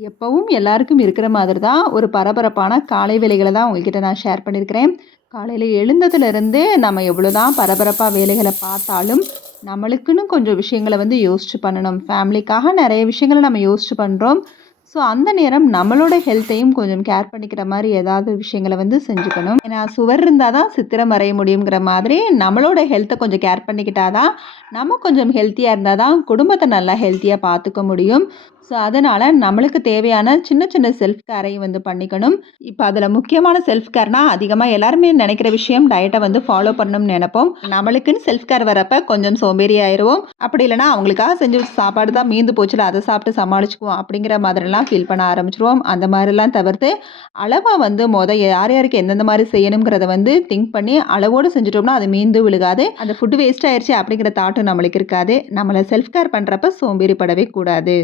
எப்பவும் எல்லாருக்கும் இருக்கிற மாதிரி தான் ஒரு பரபரப்பான காலை வேலைகள தான் உங்ககிட்ட நான் ஷேர் பண்ணியிருக்கிறேன். காலையில எழுந்ததுலேருந்தே நம்ம எவ்வளோதான் பரபரப்பா வேலைகள பார்த்தாலும், நம்மளுக்குன்னு கொஞ்சம் விஷயங்கள வந்து யோசிச்சு பண்ணணும். ஃபேமிலிக்காக நெறைய விஷயங்கள நம்ம யோசிச்சு பண்றோம். ஸோ அந்த நேரம் நம்மளோட ஹெல்த்தையும் கொஞ்சம் கேர் பண்ணிக்கிற மாரி ஏதாவது விஷயங்கள வந்து செஞ்சுக்கணும். ஏன்னா சுவர் இருந்தா தான் சித்திரம் வரைய முடியுங்கிற மாதிரி நம்மளோட ஹெல்த்த கொஞ்சம் கேர் பண்ணிக்கிட்டா தான், நம்ம கொஞ்சம் ஹெல்த்தியா இருந்தா தான் குடும்பத்த நல்லா ஹெல்த்தியா பார்த்துக்க முடியும். ஸோ அதனால நம்மளுக்கு தேவையான சின்ன சின்ன செல்ஃப் கேரையும் வந்து பண்ணிக்கணும். இப்ப அதுல முக்கியமான செல்ஃப் கேர்னா அதிகமா எல்லாருமே நெனைக்கிற விஷயம் டயட்ட வந்து ஃபாலோ பண்ணணும்னு நெனைப்போம். நம்மளுக்குன்னு செல்ஃப் கேர் வரப்ப கொஞ்சம் சோம்பேறி ஆயிருவோம். அப்படி இல்லன்னா அவங்களுக்காக செஞ்சு வச்ச சாப்பாடு தான் மீந்து போச்சுல அத சாப்பிட்டு சமாளிச்சுக்குவோம் அப்படிங்கிற மாதிரிலாம் ஃபீல் பண்ண ஆரம்பிச்சுருவோம். அந்த மாரிலாம் தவிர்த்து அளவா வந்து யார் யாருக்கு எந்தெந்த மாரி செய்யணுங்கிறத வந்து திங்க் பண்ணி அளவோடு செஞ்சுட்டோம்னா அது மீந்து விழுகாது. அந்த ஃபுட் வேஸ்ட் ஆயிருச்சு அப்படிங்கிற தாட்டும் நம்மளுக்கு இருக்காது. நம்மள செல்ஃப் கேர் பண்றப்ப சோம்பேறி படவே கூடாது.